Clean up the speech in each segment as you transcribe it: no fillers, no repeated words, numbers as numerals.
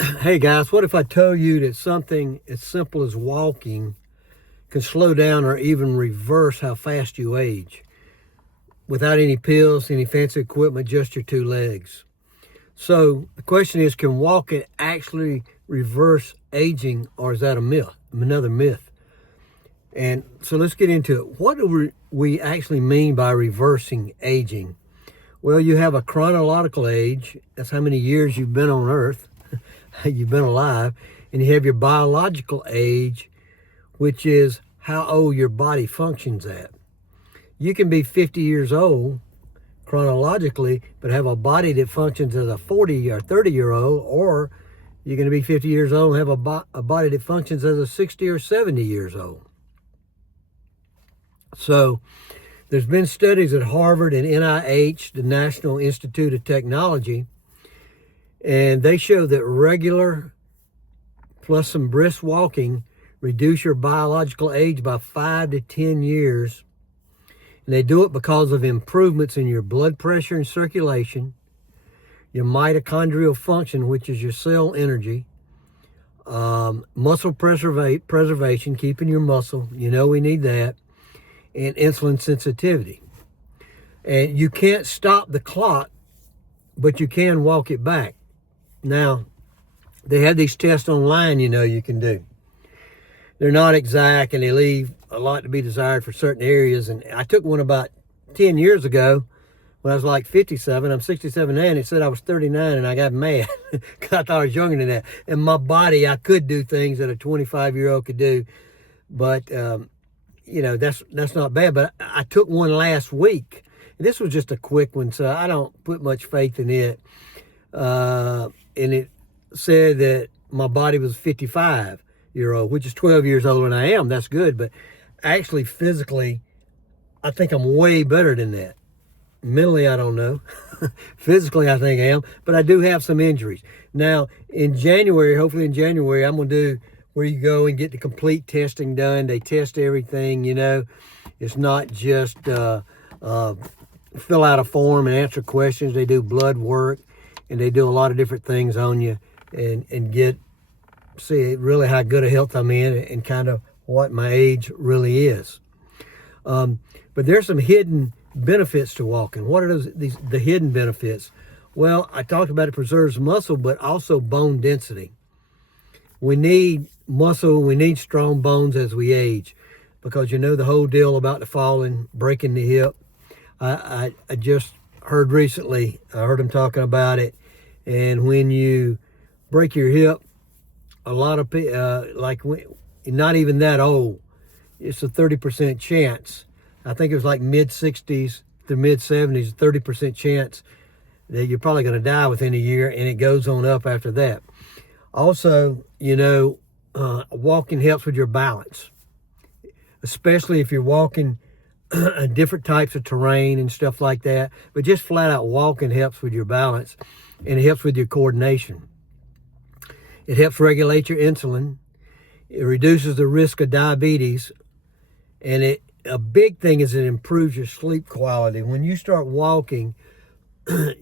Hey guys, what if I told you that something as simple as walking can slow down or even reverse how fast you age without any pills, any fancy equipment, just your two legs? So the question is, can walking actually reverse aging, or is that a myth, another myth? And so let's get into it. What do we actually mean by reversing aging? Well, you have a chronological age. That's how many years you've been on Earth, you've been alive. And you have your biological age, which is how old your body functions at. You can be 50 years old chronologically, but have a body that functions as a 40 or 30-year-old, or you're going to be 50 years old and have a body that functions as a 60 or 70 years old. So there's been studies at Harvard and NIH, the National Institute of Technology, and they show that regular plus some brisk walking reduce your biological age by 5 to 10 years. And they do it because of improvements in your blood pressure and circulation, your mitochondrial function, which is your cell energy, muscle preservation, keeping your muscle, we need that, and insulin sensitivity. And you can't stop the clock, but you can walk it back. Now, they have these tests online, you can do. They're not exact, and they leave a lot to be desired for certain areas. And I took one about 10 years ago when I was like 57. I'm 67 now, and it said I was 39, and I got mad because I thought I was younger than that. And my body, I could do things that a 25-year-old could do, but that's not bad. But I took one last week. This was just a quick one, so I don't put much faith in it. And it said that my body was 55-year-old, which is 12 years older than I am. That's good, but actually physically, I think I'm way better than that. Mentally, I don't know. Physically, I think I am, but I do have some injuries. Now, in January, hopefully in January, I'm going to do where you go and get the complete testing done. They test everything, It's not just fill out a form and answer questions. They do blood work, and they do a lot of different things on you and see really how good a health I'm in and kind of what my age really is. But there's some hidden benefits to walking. What are the hidden benefits? Well, I talked about it preserves muscle, but also bone density. We need muscle, we need strong bones as we age, because the whole deal about the falling, breaking the hip. I just heard recently, I heard them talking about it, and when you break your hip, a lot of people, not even that old, it's a 30% chance. I think it was like mid-60s to mid-70s, 30% chance that you're probably going to die within a year, and it goes on up after that. Also, walking helps with your balance, especially if you're walking different types of terrain and stuff like that. But just flat out walking helps with your balance, and it helps with your coordination. It helps regulate your insulin. It reduces the risk of diabetes, and a big thing is it improves your sleep quality. When you start walking,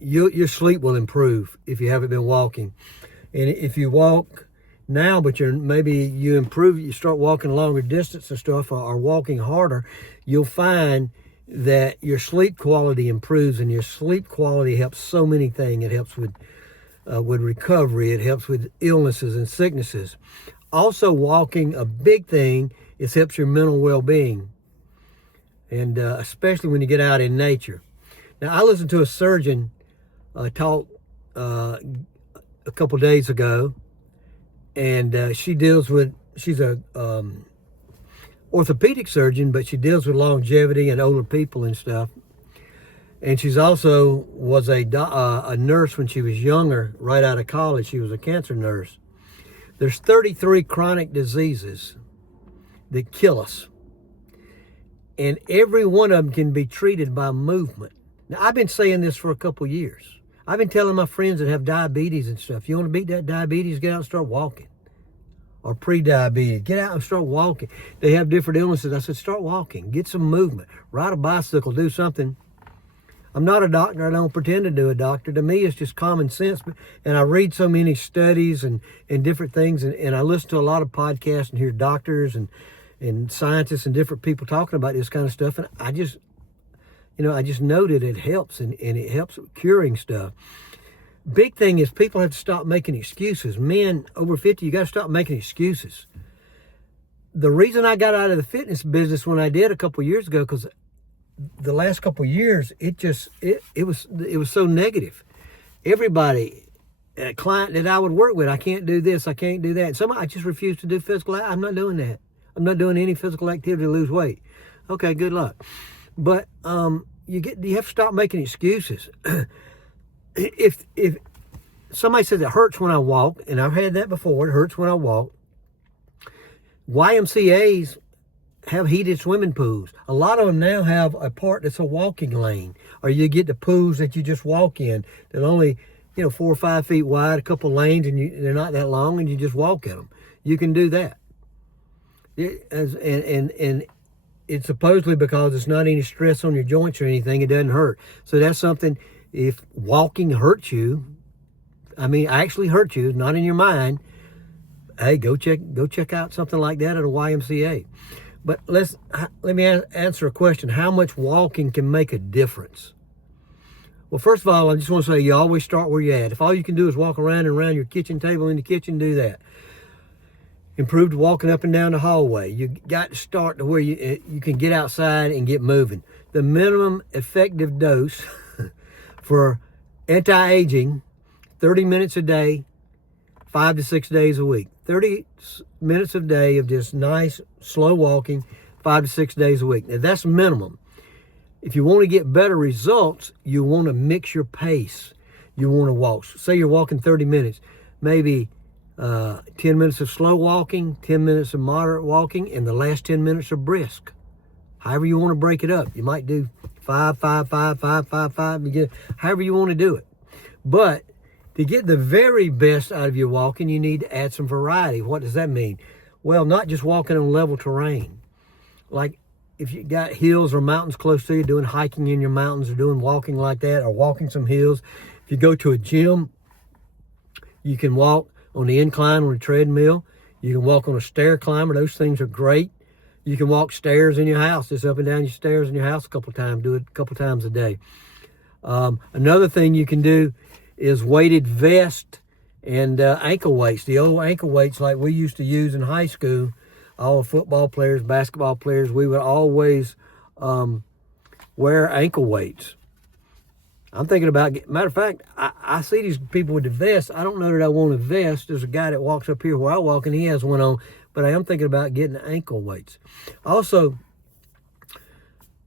your sleep will improve if you haven't been walking. And if you walk now, but you start walking longer distance and stuff, or walking harder, you'll find that your sleep quality improves, and your sleep quality helps so many things. It helps with recovery. It helps with illnesses and sicknesses. Also, walking, a big thing, is helps your mental well-being, and especially when you get out in nature. Now, I listened to a surgeon talk a couple days ago, and she's a orthopedic surgeon, but she deals with longevity and older people and stuff. And she's also was a nurse when she was younger, right out of college. She was a cancer nurse. There's 33 chronic diseases that kill us, and every one of them can be treated by movement. Now, I've been saying this for a couple years. I've been telling my friends that have diabetes and stuff, you want to beat that diabetes, get out and start walking. Or pre-diabetes, get out and start walking. They have different illnesses. I said, start walking, get some movement, ride a bicycle, do something. I'm not a doctor. I don't pretend to do a doctor. To me, it's just common sense. And I read so many studies and different things, and I listen to a lot of podcasts and hear doctors and scientists and different people talking about this kind of stuff. And I just know that it helps, and it helps with curing stuff. Big thing is people have to stop making excuses. Men over 50, you got to stop making excuses. The reason I got out of the fitness business when I did a couple of years ago, because the last couple of years, it was so negative. Everybody, a client that I would work with, I can't do this, I can't do that. I just refuse to do physical. I'm not doing that. I'm not doing any physical activity to lose weight. Okay, good luck. But you have to stop making excuses. If somebody says it hurts when I walk, and I've had that before, it hurts when I walk. YMCA's have heated swimming pools. A lot of them now have a part that's a walking lane, or you get the pools that you just walk in. They're only 4 or 5 feet wide, a couple lanes, and they're not that long, and you just walk in them. You can do that. And it's supposedly because it's not any stress on your joints or anything. It doesn't hurt. So that's something. If walking hurts you, actually hurts you, not in your mind, hey, go check out something like that at a YMCA. But let me answer a question. How much walking can make a difference? Well, first of all, I just want to say you always start where you're at. If all you can do is walk around and around your kitchen table in the kitchen, do that. Improved walking up and down the hallway. You got to start to where you can get outside and get moving. The minimum effective dose for anti-aging, 30 minutes a day, 5 to 6 days a week. 30 minutes a day of just nice, slow walking, 5 to 6 days a week. Now, that's minimum. If you want to get better results, you want to mix your pace. You want to walk. Say you're walking 30 minutes, maybe 10 minutes of slow walking, 10 minutes of moderate walking, and the last 10 minutes are brisk. However you want to break it up. You might do 5, 5, 5, 5, 5, 5. However you want to do it. But to get the very best out of your walking, you need to add some variety. What does that mean? Well, not just walking on level terrain. Like if you got hills or mountains close to you, doing hiking in your mountains or doing walking like that, or walking some hills. If you go to a gym, you can walk on the incline on a treadmill. You can walk on a stair climber. Those things are great. You can walk stairs in your house, just up and down your stairs in your house a couple times. Do it a couple times a day. Another thing you can do is weighted vest and ankle weights. The old ankle weights like we used to use in high school, all the football players, basketball players, we would always wear ankle weights. I'm thinking about, matter of fact, I see these people with the vest. I don't know that I want a vest. There's a guy that walks up here where I walk and he has one on, but I am thinking about getting ankle weights. Also,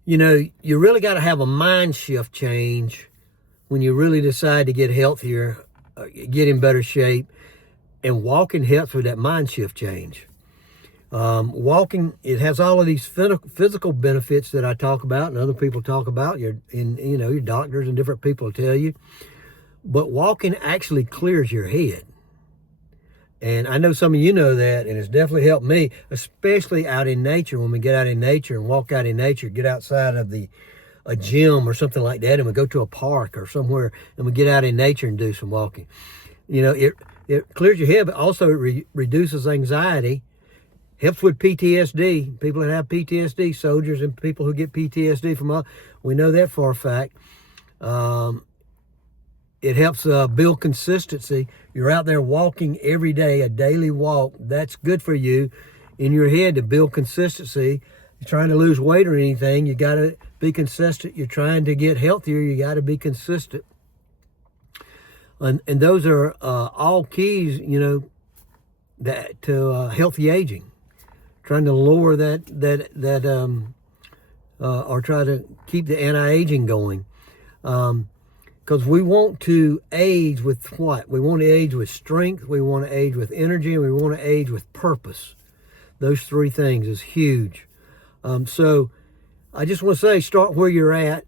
you really got to have a mind shift change when you really decide to get healthier, get in better shape, and walking helps with that mind shift change. Walking, it has all of these physical benefits that I talk about and other people talk about. Your doctors and different people will tell you. But walking actually clears your head. And I know some of you know that, and it's definitely helped me, especially out in nature. When we get out in nature and walk out in nature, get outside of a gym or something like that, and we go to a park or somewhere, and we get out in nature and do some walking. It clears your head, but also it reduces anxiety. Helps with PTSD. People that have PTSD, soldiers and people who get PTSD we know that for a fact. It helps build consistency. You're out there walking every day, a daily walk. That's good for you in your head to build consistency. You're trying to lose weight or anything, you got to be consistent. You're trying to get healthier, you got to be consistent. And those are all keys, that to healthy aging. Trying to lower or try to keep the anti-aging going. Because we want to age with what? We want to age with strength, we want to age with energy, and we want to age with purpose. Those three things is huge. So I just want to say, start where you're at.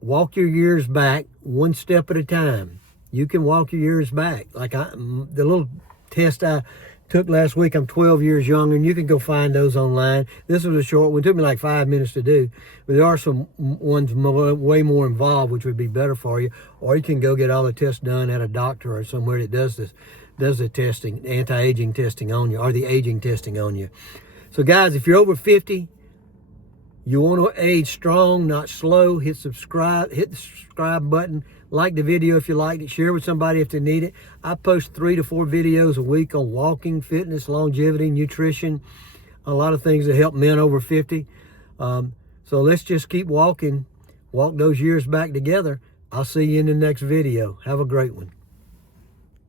Walk your years back one step at a time. You can walk your years back. Like the little test I took last week. I'm 12 years younger, and you can go find those online. This was a short one. It took me like 5 minutes to do, but there are some ones way more involved, which would be better for you. Or you can go get all the tests done at a doctor or somewhere that does the testing, anti-aging testing on you, or the aging testing on you. So guys, if you're over 50, you want to age strong, not slow, hit the subscribe button. Like the video if you liked it. Share with somebody if they need it. I post 3 to 4 videos a week on walking, fitness, longevity, nutrition, a lot of things that help men over 50. So let's just keep walking, walk those years back together. I'll see you in the next video. Have a great one.